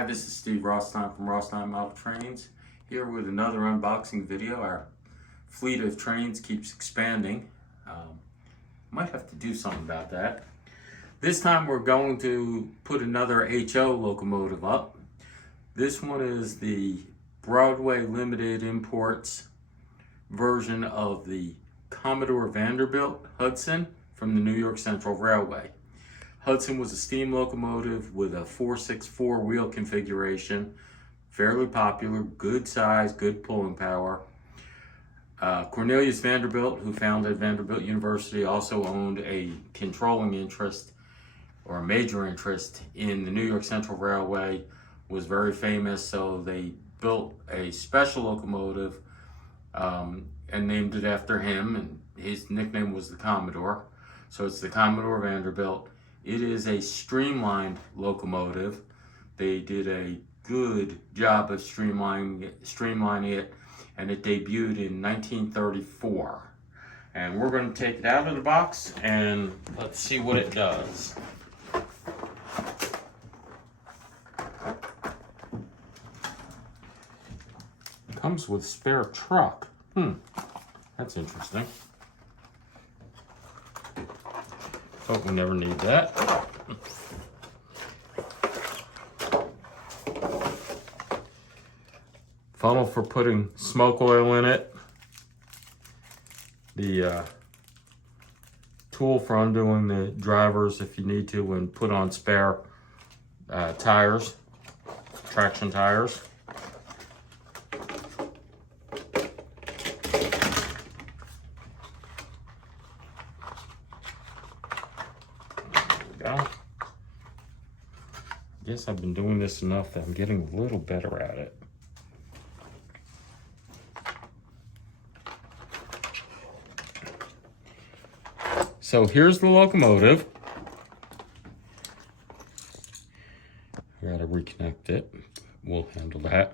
Hi, this is Steve Rothstein from Rothstein Model Trains, here with another unboxing video. Our fleet of trains keeps expanding. Might have to do something about that. This time we're going to put another HO locomotive up. This one is the Broadway Limited Imports version of the Commodore Vanderbilt Hudson from the New York Central Railway. Hudson was a steam locomotive with a 464 wheel configuration, fairly popular, good size, good pulling power. Cornelius Vanderbilt, who founded Vanderbilt University, also owned a controlling interest or a major interest in the New York Central Railway, was very famous, so they built a special locomotive and named it after him, and his nickname was the Commodore. So it's the Commodore Vanderbilt. It is a streamlined locomotive. They did a good job of streamlining it, and it debuted in 1934. And we're going to take it out of the box and let's see what it does. It comes with spare truck. That's interesting. Hope we never need that. Funnel for putting smoke oil in it. The tool for undoing the drivers if you need to, and put on spare tires, traction tires. I guess I've been doing this enough that I'm getting a little better at it. So here's the locomotive. I gotta reconnect it. We'll handle that.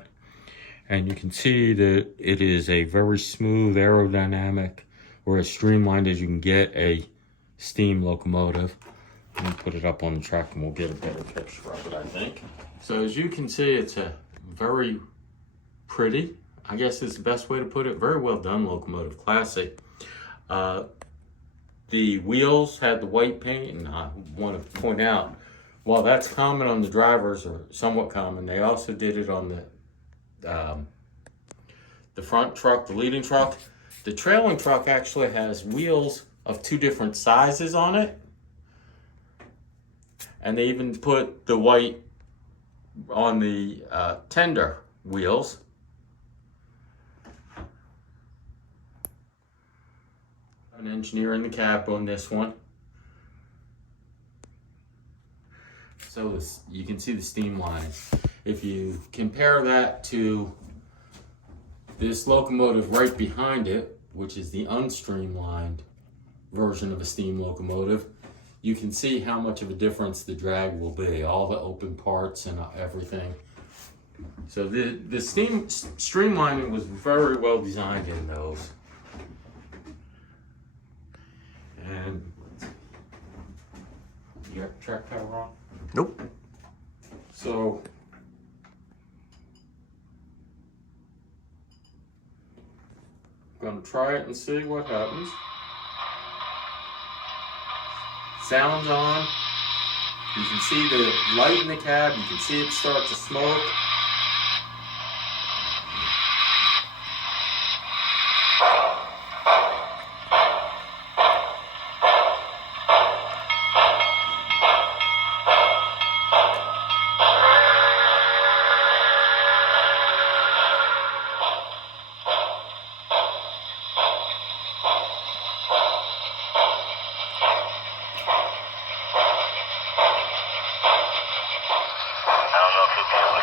And you can see that it is a very smooth aerodynamic, or as streamlined as you can get a steam locomotive. Let me put it up on the track and we'll get a better picture of it, I think. So as you can see, it's a very pretty, I guess is the best way to put it, very well done locomotive, classic. The wheels had the white paint, and I want to point out, while that's common on the drivers, or somewhat common, they also did it on the front truck, the leading truck. The trailing truck actually has wheels of two different sizes on it. And they even put the white on the tender wheels. An engineer in the cab on this one. So you can see the steam lines. If you compare that to this locomotive right behind it, which is the unstreamlined version of a steam locomotive, you can see how much of a difference the drag will be, all the open parts and everything. So the steam streamlining was very well designed in those. And you got track power on? Nope. So I'm gonna try it and see what happens. Sounds on. You can see the light in the cab. You can see it start to smoke.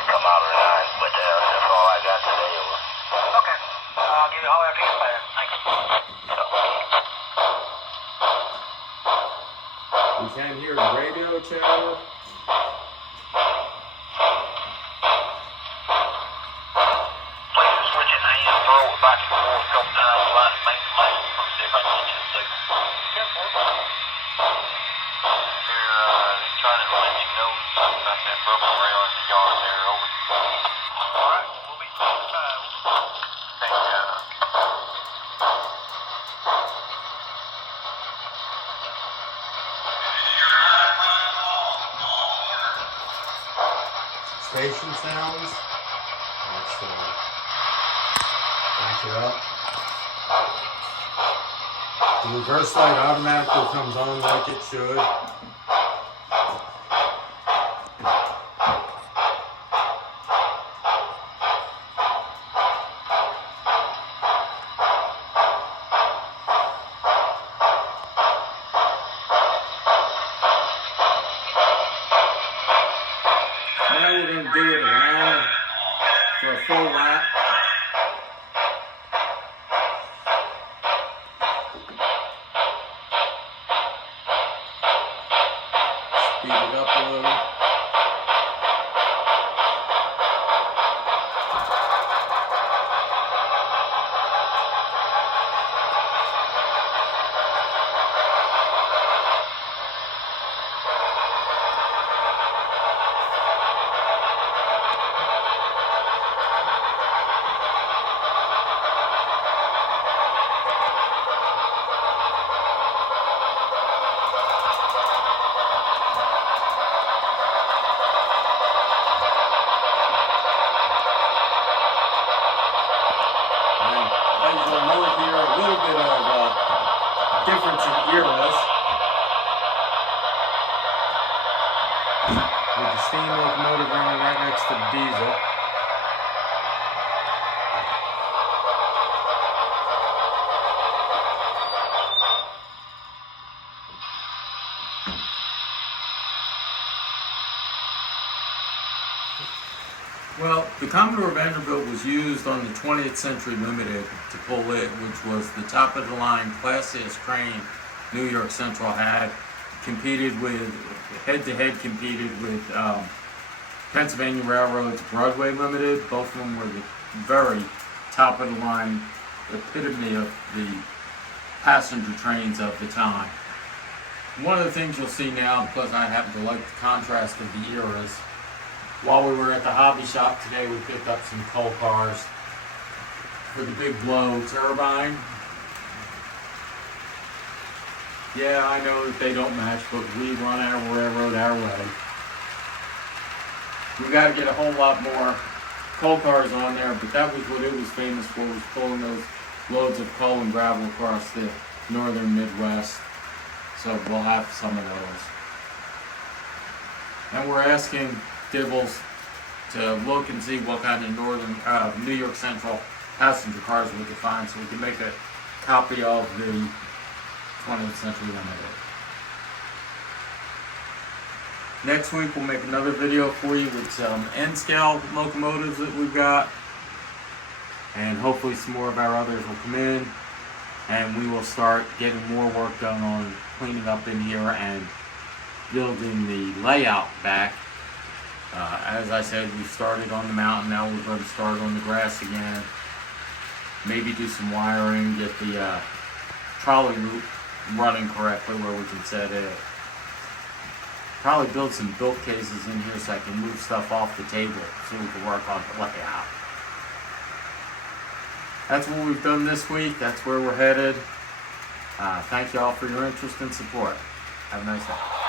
Come out or not, but that's all I got today. Okay. I'll give you all after you later. Thank you. We can hear the radio chatter. Please switch it hand, throw it back and forth a couple times, like make the lane. Let me see if I can get you a signal. Here, turning the left nose back that rubber rail in the yard there, over. Alright, we'll be standing by. Thank you. Station sounds. Let's back it up. The reverse light automatically comes on like it should. Now we're going to do it around for a full lap. Speed it up a little. Difference in eras with the steam locomotive running right next to the diesel. Well, the Commodore Vanderbilt was used on the 20th Century Limited to pull it, which was the top-of-the-line, classiest train New York Central had. Competed with, head-to-head competed with Pennsylvania Railroad's Broadway Limited. Both of them were the very top-of-the-line epitome of the passenger trains of the time. One of the things you'll see now, because I happen to like the contrast of the eras, while we were at the hobby shop today, we picked up some coal cars for the big blow turbine. Yeah, I know that they don't match, but we run our railroad our way. We got to get a whole lot more coal cars on there, but that was what it was famous for, was pulling those loads of coal and gravel across the northern Midwest. So we'll have some of those. And we're asking Dibbles to look and see what kind of northern New York Central passenger cars we can find, so we can make a copy of the 20th Century Limited. Next week we'll make another video for you with some N-scale locomotives that we've got, and hopefully some more of our others will come in, and we will start getting more work done on cleaning up in here and building the layout back. As I said, we started on the mountain, now we're going to start on the grass again. Maybe do some wiring, get the trolley route running correctly where we can set it. Probably build some built cases in here so I can move stuff off the table so we can work on the layout. That's what we've done this week. That's where we're headed. Thank you all for your interest and support. Have a nice day.